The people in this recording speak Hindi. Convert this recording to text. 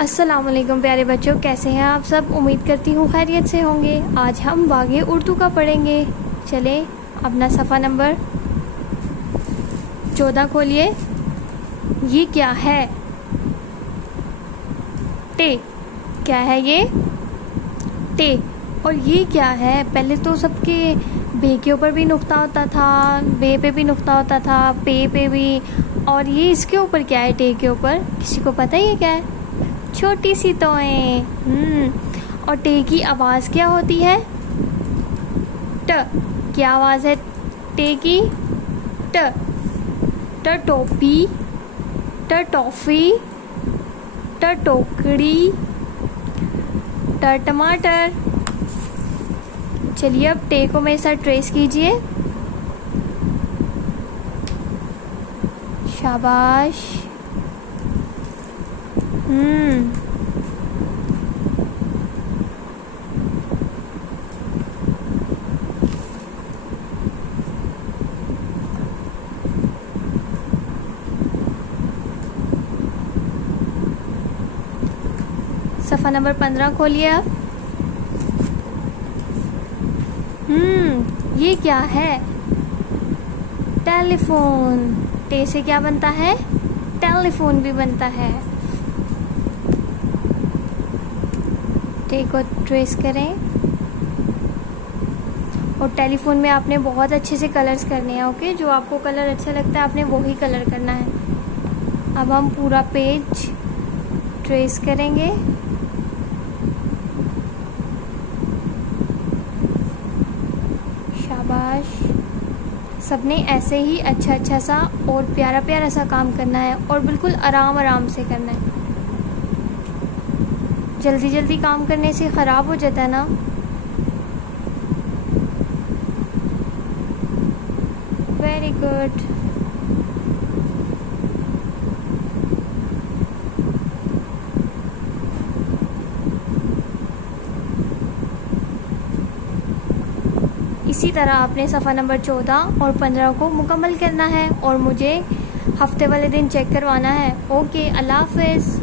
अस्सलामुअलैकुम प्यारे बच्चों, कैसे हैं आप सब। उम्मीद करती हूँ खैरियत से होंगे। आज हम बागे उर्दू का पढ़ेंगे। चले अपना सफ़ा नंबर 14 खोलिए। ये क्या है? टे। क्या है ये? टे। और ये क्या है? पहले तो सबके बे के ऊपर भी नुक्ता होता था, बे पे भी नुक्ता होता था, पे भी। और ये इसके ऊपर क्या है? टे के ऊपर किसी को पता है ये क्या है? छोटी सी तोएं। और टे की आवाज़ क्या होती है? ट। क्या आवाज़ है टे की? ट। ट टोपी, ट टॉफ़ी, ट टोकरी, ट टमाटर। चलिए अब टे को मेरे साथ ट्रेस कीजिए। शाबाश। सफ़ा नंबर 15 खोलिए अब। ये क्या है? टेलीफोन। टे से क्या बनता है? टेलीफोन भी बनता है। टे को ट्रेस करें। और टेलीफोन में आपने बहुत अच्छे से कलर्स करने हैं। ओके, जो आपको कलर अच्छा लगता है आपने वही कलर करना है। अब हम पूरा पेज ट्रेस करेंगे। शाबाश। सबने ऐसे ही अच्छा सा और प्यारा प्यारा सा काम करना है और बिल्कुल आराम से करना है। जल्दी काम करने से ख़राब हो जाता है ना। Very good. इसी तरह आपने सफ़ा नंबर 14 और 15 को मुकम्मल करना है और मुझे हफ्ते वाले दिन चेक करवाना है। ओके, अल्लाह हाफ़िज़।